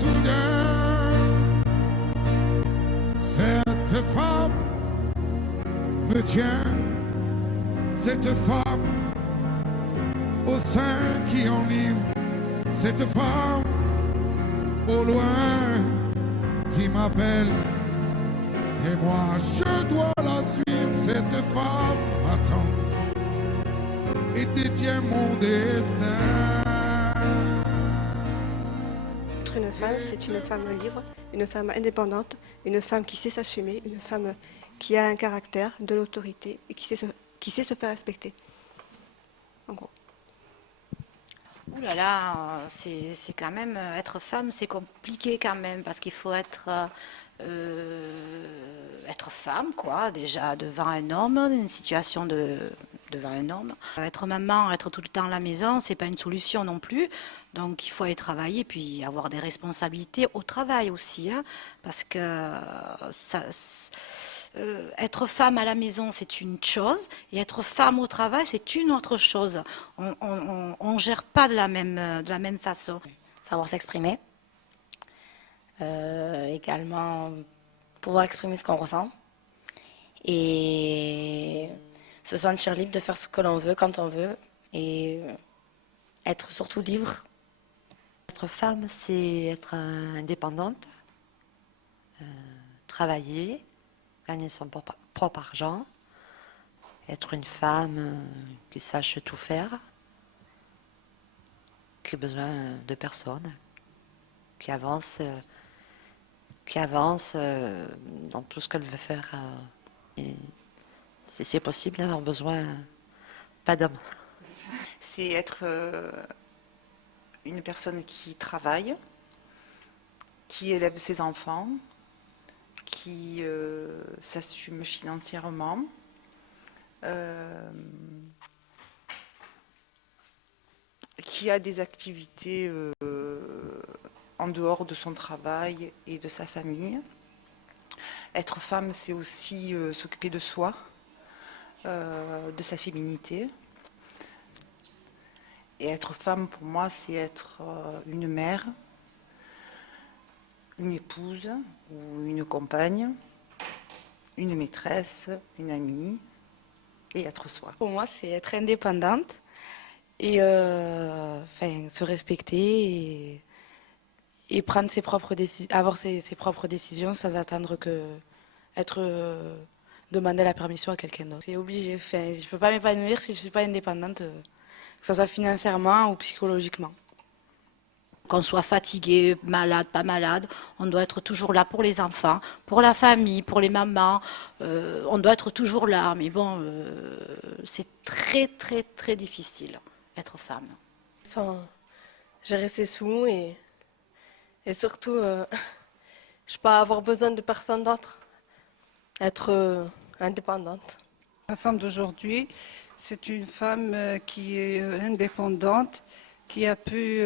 soudain, cette femme me tient, cette femme au sein qui enivre, cette femme au loin qui m'appelle. Et moi je dois la suivre, cette femme m'attend et détient mon destin. Être une femme, c'est une femme libre, une femme indépendante, une femme qui sait s'assumer, une femme qui a un caractère, de l'autorité et qui sait se faire respecter. En gros. Ouh là là, c'est quand même, être femme, c'est compliqué quand même, parce qu'il faut être femme, quoi, déjà devant un homme, une situation devant un homme. Être maman, être tout le temps à la maison, c'est pas une solution non plus. Donc il faut aller travailler, puis avoir des responsabilités au travail aussi, hein, parce que être femme à la maison, c'est une chose, et être femme au travail, c'est une autre chose. On ne gère pas de la même façon. Savoir s'exprimer, également pouvoir exprimer ce qu'on ressent, et se sentir libre de faire ce que l'on veut, quand on veut, et être surtout libre. Être femme, c'est être indépendante, travailler, gagner son propre argent, être une femme qui sache tout faire, qui a besoin de personne, qui avance dans tout ce qu'elle veut faire. Et si c'est possible, d'avoir besoin, pas d'homme. C'est être une personne qui travaille, qui élève ses enfants, qui s'assume financièrement, qui a des activités en dehors de son travail et de sa famille. Être femme, c'est aussi s'occuper de soi, de sa féminité. Et être femme, pour moi, c'est être une mère, une épouse ou une compagne, une maîtresse, une amie, et être soi. Pour moi, c'est être indépendante et se respecter et prendre avoir ses propres décisions sans attendre demander la permission à quelqu'un d'autre. C'est obligé. Je ne peux pas m'épanouir si je ne suis pas indépendante, que ce soit financièrement ou psychologiquement. Qu'on soit fatigué, malade, pas malade, on doit être toujours là pour les enfants, pour la famille, pour les mamans. On doit être toujours là. Mais bon, c'est très, très, très difficile, être femme. Sans gérer ses sous et surtout, je ne pas avoir besoin de personne d'autre. Être indépendante. La femme d'aujourd'hui, c'est une femme qui est indépendante, qui a pu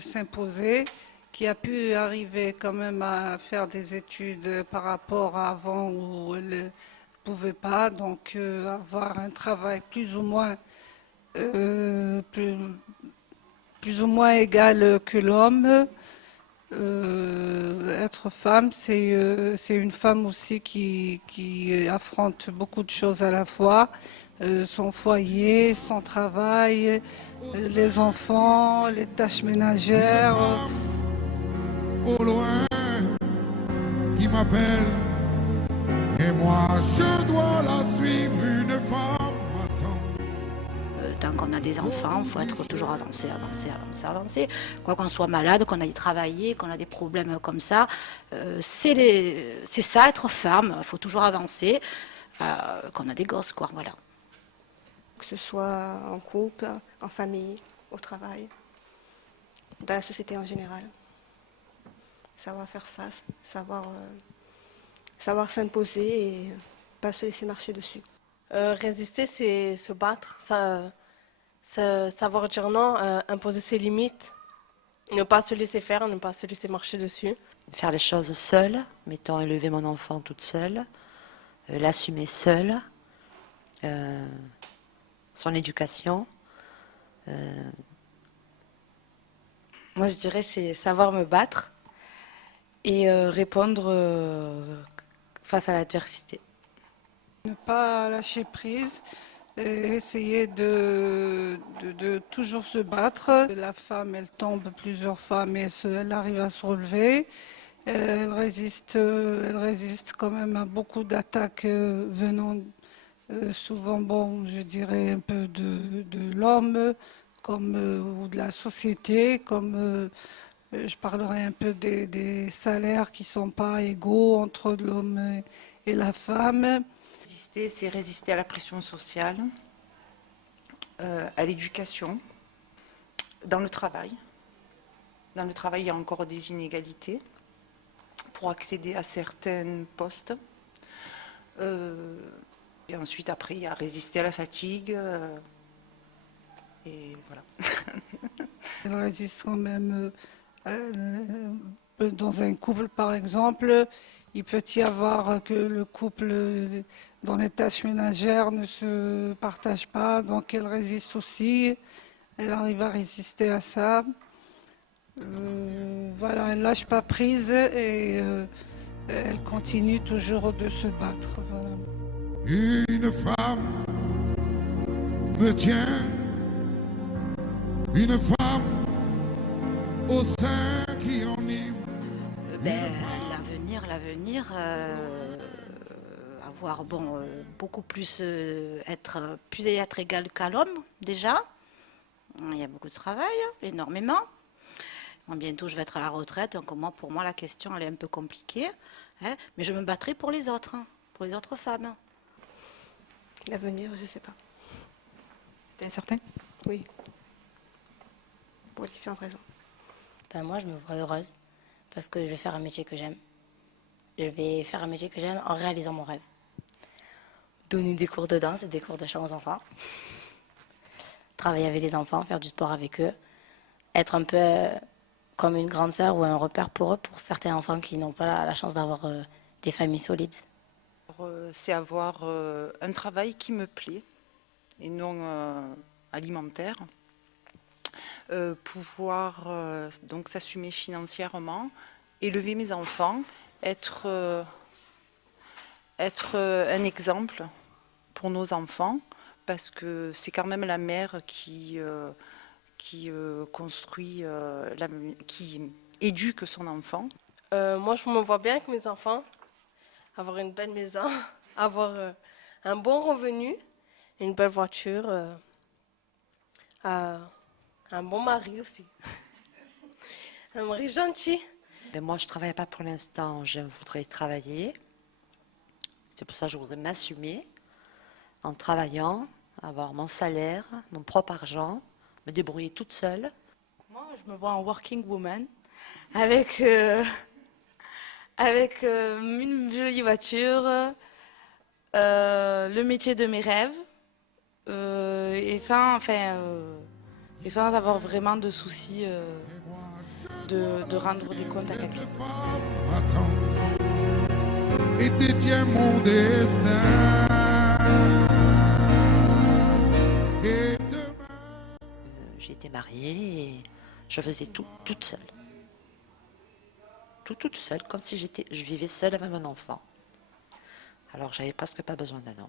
s'imposer, qui a pu arriver quand même à faire des études par rapport à avant où elle ne pouvait pas, donc avoir un travail plus ou moins égal que l'homme. Être femme, c'est une femme aussi qui affronte beaucoup de choses à la fois. Son foyer, son travail, les enfants, les tâches ménagères. Au loin, qui m'appelle, et moi je dois la suivre, une femme m'attend. Tant qu'on a des enfants, il faut être toujours avancé. Quoi qu'on soit malade, qu'on aille travailler, qu'on a des problèmes comme ça, c'est ça être femme, il faut toujours avancer, qu'on a des gosses, quoi, voilà. Que ce soit en couple, en famille, au travail, dans la société en général. Savoir faire face, savoir s'imposer et pas se laisser marcher dessus. Résister, c'est se battre, savoir dire non, imposer ses limites, ne pas se laisser faire, ne pas se laisser marcher dessus. Faire les choses seule, mettons élever mon enfant toute seule, l'assumer seule, son éducation. Moi, je dirais c'est savoir me battre et répondre face à l'adversité. Ne pas lâcher prise et essayer de toujours se battre. La femme, elle tombe plusieurs fois, mais elle arrive à se relever. Elle résiste quand même à beaucoup d'attaques venant souvent, bon, je dirais un peu de l'homme comme, ou de la société, comme je parlerai un peu des salaires qui ne sont pas égaux entre l'homme et la femme. Résister, c'est résister à la pression sociale, à l'éducation, dans le travail. Dans le travail, il y a encore des inégalités pour accéder à certains postes. Et ensuite, après, il y a résister à la fatigue. Et voilà. Elle résiste quand même dans un couple, par exemple. Il peut y avoir que le couple dans les tâches ménagères ne se partage pas, donc elle résiste aussi. Elle arrive à résister à ça. Voilà, elle ne lâche pas prise et elle continue toujours de se battre. Voilà. Une femme me tient, une femme au sein qui enivre. L'avenir, avoir beaucoup plus être égal qu'à l'homme déjà. Il y a beaucoup de travail, énormément. Bon, bientôt je vais être à la retraite, donc pour moi la question elle est un peu compliquée, hein, mais je me battrai pour les autres, hein, pour les autres femmes. L'avenir, je ne sais pas. C'est incertain? Oui. Pour différentes raisons. Moi, je me vois heureuse parce que je vais faire un métier que j'aime. Je vais faire un métier que j'aime en réalisant mon rêve. Donner des cours de danse et des cours de chant aux enfants. Travailler avec les enfants, faire du sport avec eux. Être un peu comme une grande sœur ou un repère pour eux, pour certains enfants qui n'ont pas la chance d'avoir des familles solides. C'est avoir un travail qui me plaît et non alimentaire. Pouvoir donc s'assumer financièrement, élever mes enfants, être un exemple pour nos enfants, parce que c'est quand même la mère qui construit, qui éduque son enfant. Moi, je me vois bien avec mes enfants, avoir une belle maison, avoir un bon revenu, une belle voiture, un bon mari aussi. Un mari gentil. Moi, je ne travaille pas pour l'instant, je voudrais travailler. C'est pour ça que je voudrais m'assumer en travaillant, avoir mon salaire, mon propre argent, me débrouiller toute seule. Moi, je me vois en working woman avec une jolie voiture, le métier de mes rêves et sans avoir vraiment de soucis de rendre des comptes à quelqu'un. Attends, et détient mon destin. Et demain. J'ai été mariée et je faisais tout toute seule. Toute seule, comme si je vivais seule avec mon enfant. Alors j'avais presque pas besoin d'un homme.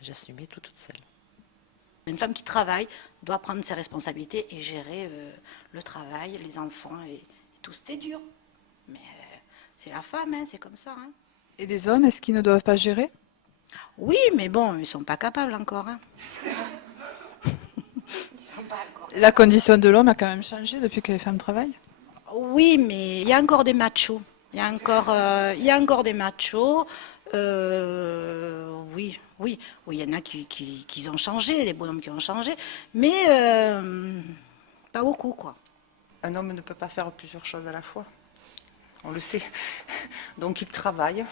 J'assumais tout toute seule. Une femme qui travaille doit prendre ses responsabilités et gérer le travail, les enfants et tout. C'est dur, mais c'est la femme, hein, c'est comme ça. Hein. Et les hommes, est-ce qu'ils ne doivent pas gérer? Oui, mais bon, ils ne sont pas capables encore. Hein. La condition de l'homme a quand même changé depuis que les femmes travaillent? Oui, mais il y a encore des machos. Il y a encore des machos. Oui, il y en a qui ont changé, des bonhommes qui ont changé, mais pas beaucoup, quoi. Un homme ne peut pas faire plusieurs choses à la fois, on le sait. Donc il travaille,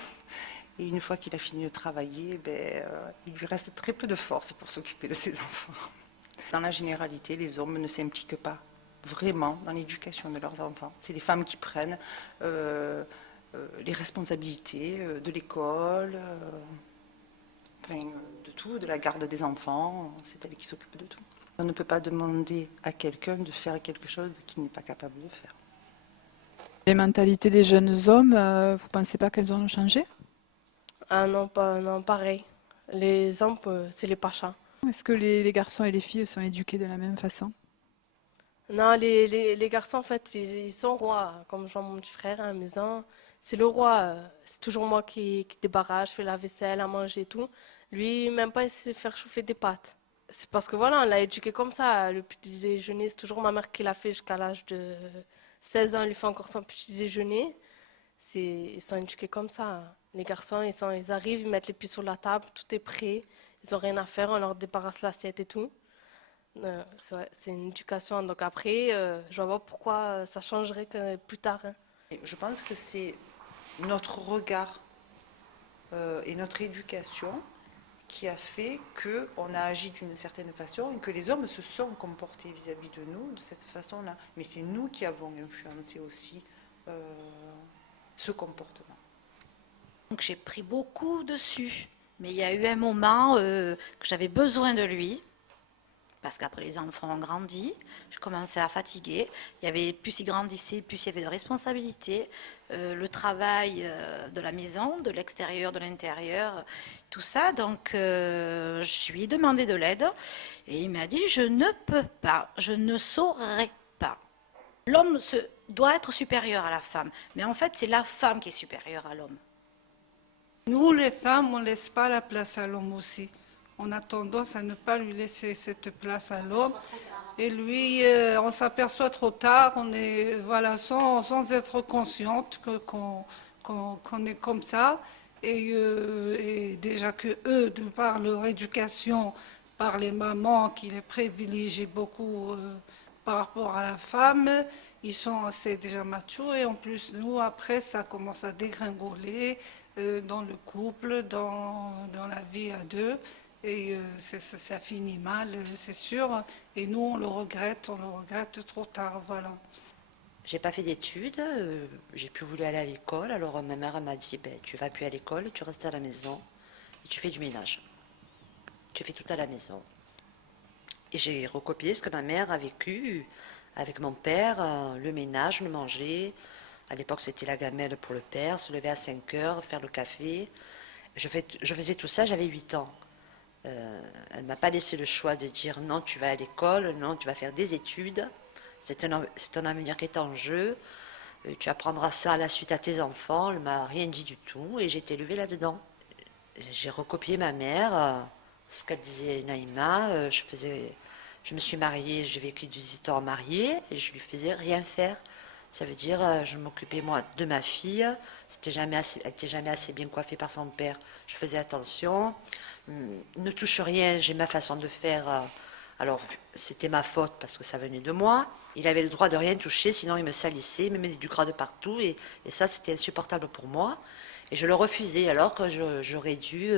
et une fois qu'il a fini de travailler, il lui reste très peu de force pour s'occuper de ses enfants. Dans la généralité, les hommes ne s'impliquent pas vraiment dans l'éducation de leurs enfants. C'est les femmes qui prennent les responsabilités de l'école, de tout, de la garde des enfants, c'est elle qui s'occupe de tout. On ne peut pas demander à quelqu'un de faire quelque chose qu'il n'est pas capable de faire. Les mentalités des jeunes hommes, vous pensez pas qu'elles ont changé? Ah non, non, pareil. Les hommes, c'est les pachas. Est-ce que les garçons et les filles sont éduqués de la même façon? Non, les garçons, en fait, ils sont rois. Comme genre mon petit frère à la maison, c'est le roi. C'est toujours moi qui débarrasse, je fais la vaisselle, à manger et tout. Lui, même pas, il sait faire chauffer des pâtes. C'est parce que voilà, on l'a éduqué comme ça. Le petit déjeuner, c'est toujours ma mère qui l'a fait jusqu'à l'âge de 16 ans. Elle lui fait encore son petit déjeuner. Ils sont éduqués comme ça. Les garçons, ils arrivent, ils mettent les pieds sur la table, tout est prêt. Ils n'ont rien à faire, on leur débarrasse l'assiette et tout. C'est une éducation. Donc après, je vois pas pourquoi ça changerait que plus tard. Hein. Je pense que c'est notre regard et notre éducation qui a fait qu'on a agi d'une certaine façon et que les hommes se sont comportés vis-à-vis de nous de cette façon-là. Mais c'est nous qui avons influencé aussi ce comportement. Donc j'ai pris beaucoup dessus, mais il y a eu un moment que j'avais besoin de lui, parce qu'après les enfants ont grandi, je commençais à fatiguer. Il y avait, plus ils grandissaient, plus il y avait de responsabilités, le travail de la maison, de l'extérieur, de l'intérieur, tout ça. Donc je lui ai demandé de l'aide et il m'a dit je ne peux pas, je ne saurais pas. L'homme doit être supérieur à la femme, mais en fait c'est la femme qui est supérieure à l'homme. Nous, les femmes, on ne laisse pas la place à l'homme aussi. On a tendance à ne pas lui laisser cette place à l'homme. Et lui, on s'aperçoit trop tard, on est, voilà, sans être consciente qu'on est comme ça. Et déjà que eux, de par leur éducation, par les mamans qui les privilégient beaucoup par rapport à la femme, ils sont assez déjà matures. Et en plus, nous, après, ça commence à dégringoler dans le couple, dans la vie à deux. Et ça finit mal, c'est sûr. Et nous, on le regrette trop tard, voilà. J'ai pas fait d'études, j'ai plus voulu aller à l'école. Alors ma mère m'a dit, ben, tu vas plus à l'école, tu restes à la maison et tu fais du ménage. Tu fais tout à la maison. Et j'ai recopié ce que ma mère a vécu avec mon père, le ménage, le manger. À l'époque, c'était la gamelle pour le père, se lever à 5 heures, faire le café. Je faisais tout ça, j'avais 8 ans. Elle ne m'a pas laissé le choix de dire non, tu vas à l'école, non, tu vas faire des études. C'est un avenir qui est en jeu. Tu apprendras ça à la suite à tes enfants. Elle ne m'a rien dit du tout et j'ai été élevée là-dedans. J'ai recopié ma mère, ce qu'elle disait Naïma. Je me suis mariée, j'ai vécu 18 ans mariée et je lui faisais rien faire. Ça veut dire, je m'occupais moi de ma fille. Elle n'était jamais assez bien coiffée par son père. Je faisais attention. Ne touche rien, j'ai ma façon de faire. Alors, c'était ma faute parce que ça venait de moi. Il avait le droit de rien toucher, sinon il me salissait, il me mettait du gras de partout. Et ça, c'était insupportable pour moi. Et je le refusais, alors que j'aurais dû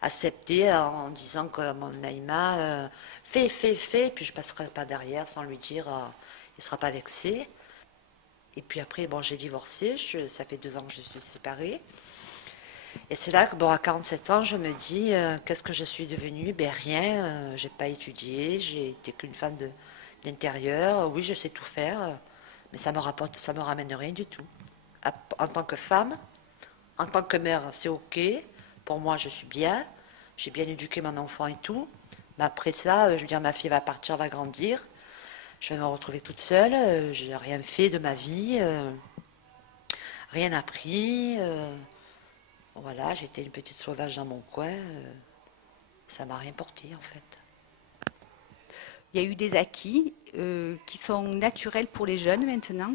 accepter en disant que mon Naïma, fais, puis je ne passerai pas derrière sans lui dire, il ne sera pas vexé. Et puis après, bon, j'ai divorcé, ça fait 2 ans que je suis séparée. Et c'est là que, bon, à 47 ans, je me dis, qu'est-ce que je suis devenue? Ben rien, j'ai pas étudié, j'ai été qu'une femme d'intérieur. Oui, je sais tout faire, mais ça me ramène rien du tout. En tant que femme, en tant que mère, c'est ok. Pour moi, je suis bien. J'ai bien éduqué mon enfant et tout. Mais après ça, je veux dire, ma fille va partir, va grandir. Je vais me retrouver toute seule. Je n'ai rien fait de ma vie. Rien appris. Voilà, j'étais une petite sauvage dans mon coin. Ça m'a rien porté, en fait. Il y a eu des acquis qui sont naturels pour les jeunes maintenant.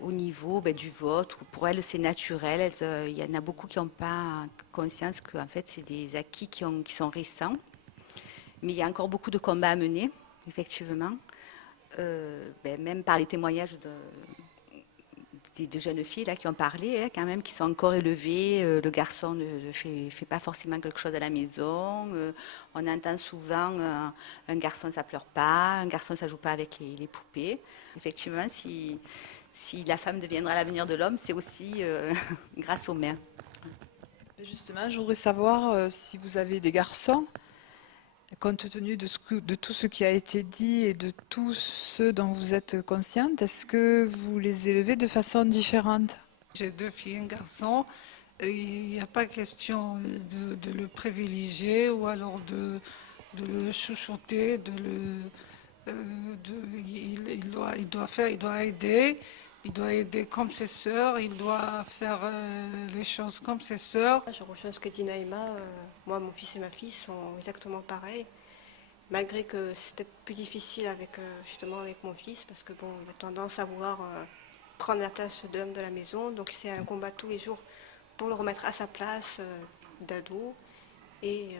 Au niveau du vote, pour elles c'est naturel. Il y en a beaucoup qui n'ont pas conscience que en fait, c'est des acquis qui sont récents. Mais il y a encore beaucoup de combats à mener, effectivement. Même par les témoignages des jeunes filles là, qui ont parlé, hein, quand même, qui sont encore élevées. Le garçon ne fait pas forcément quelque chose à la maison. On entend souvent un garçon, ça pleure pas, un garçon, ça joue pas avec les poupées. Effectivement, si la femme deviendra l'avenir de l'homme, c'est aussi grâce aux mères. Justement, je voudrais savoir si vous avez des garçons, Compte tenu de tout ce qui a été dit et de tout ce dont vous êtes consciente, est-ce que vous les élevez de façon différente? J'ai 2 filles et un garçon. Il n'y a pas question de le privilégier ou alors de le chouchouter, il doit aider. Il doit aider comme ses sœurs, il doit faire les choses comme ses sœurs. Je rejoins ce que dit Naïma. Moi, mon fils et ma fille sont exactement pareils. Malgré que c'est peut-être plus difficile justement avec mon fils, parce que bon, il a tendance à vouloir prendre la place de l'homme de la maison. Donc c'est un combat tous les jours pour le remettre à sa place d'ado. Et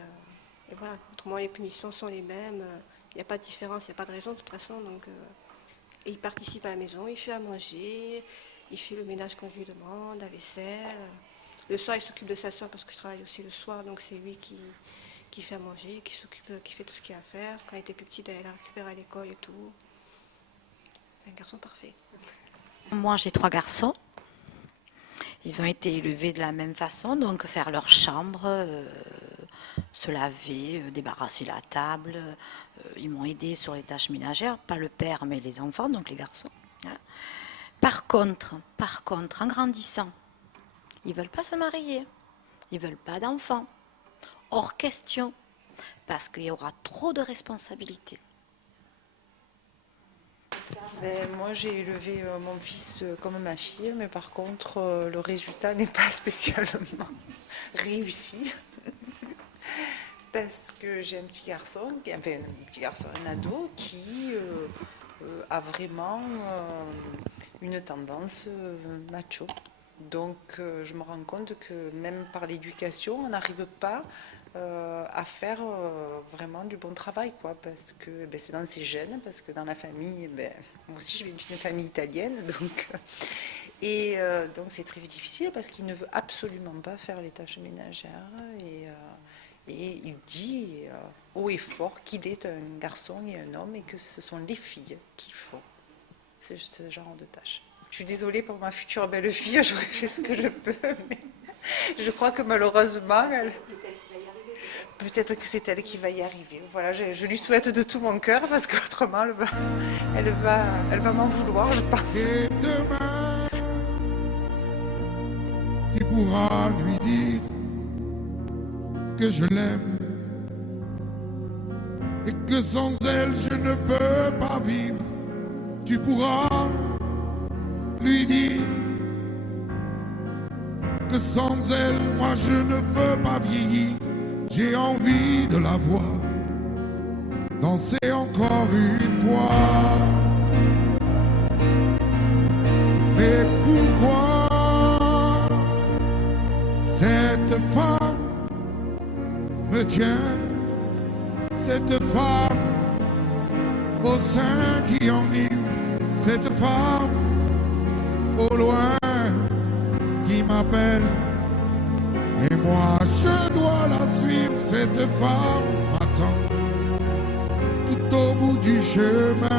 voilà, autrement les punitions sont les mêmes. Il n'y a pas de différence, il n'y a pas de raison de toute façon. Donc, et il participe à la maison, il fait à manger, il fait le ménage quand je lui demande, la vaisselle. Le soir, il s'occupe de sa soeur parce que je travaille aussi le soir, donc c'est lui qui fait à manger, qui fait tout ce qu'il y a à faire. Quand elle était plus petite, elle la récupère à l'école et tout. C'est un garçon parfait. Moi, j'ai 3 garçons. Ils ont été élevés de la même façon, donc faire leur chambre, se laver, débarrasser la table. Ils m'ont aidé sur les tâches ménagères, pas le père, mais les enfants, donc les garçons. Voilà. Par contre, en grandissant, ils ne veulent pas se marier, ils ne veulent pas d'enfants. Hors question, parce qu'il y aura trop de responsabilités. Moi, j'ai élevé mon fils comme ma fille, mais par contre, le résultat n'est pas spécialement réussi. Parce que j'ai un petit garçon, un ado, qui a vraiment une tendance macho. Donc, je me rends compte que même par l'éducation, on n'arrive pas à faire vraiment du bon travail, quoi, parce que c'est dans ses gènes, parce que dans la famille, moi aussi je viens d'une famille italienne, donc c'est très difficile parce qu'il ne veut absolument pas faire les tâches ménagères et il dit haut et fort qu'il est un garçon et un homme et que ce sont les filles qui font ce genre de tâches. Je suis désolée pour ma future belle-fille, j'aurais fait ce que je peux, mais je crois que malheureusement, peut-être que c'est elle qui va y arriver. Voilà, je lui souhaite de tout mon cœur parce qu'autrement, elle va m'en vouloir, je pense. Et demain, tu pourras lui dire que je l'aime et que sans elle, je ne peux pas vivre. Tu pourras lui dire que sans elle, moi, je ne veux pas vieillir. J'ai envie de la voir danser encore une fois. Mais pourquoi cette femme me tient, cette femme au sein qui enivre, cette femme au loin qui m'appelle? Et moi je dois la suivre, cette femme m'attend tout au bout du chemin.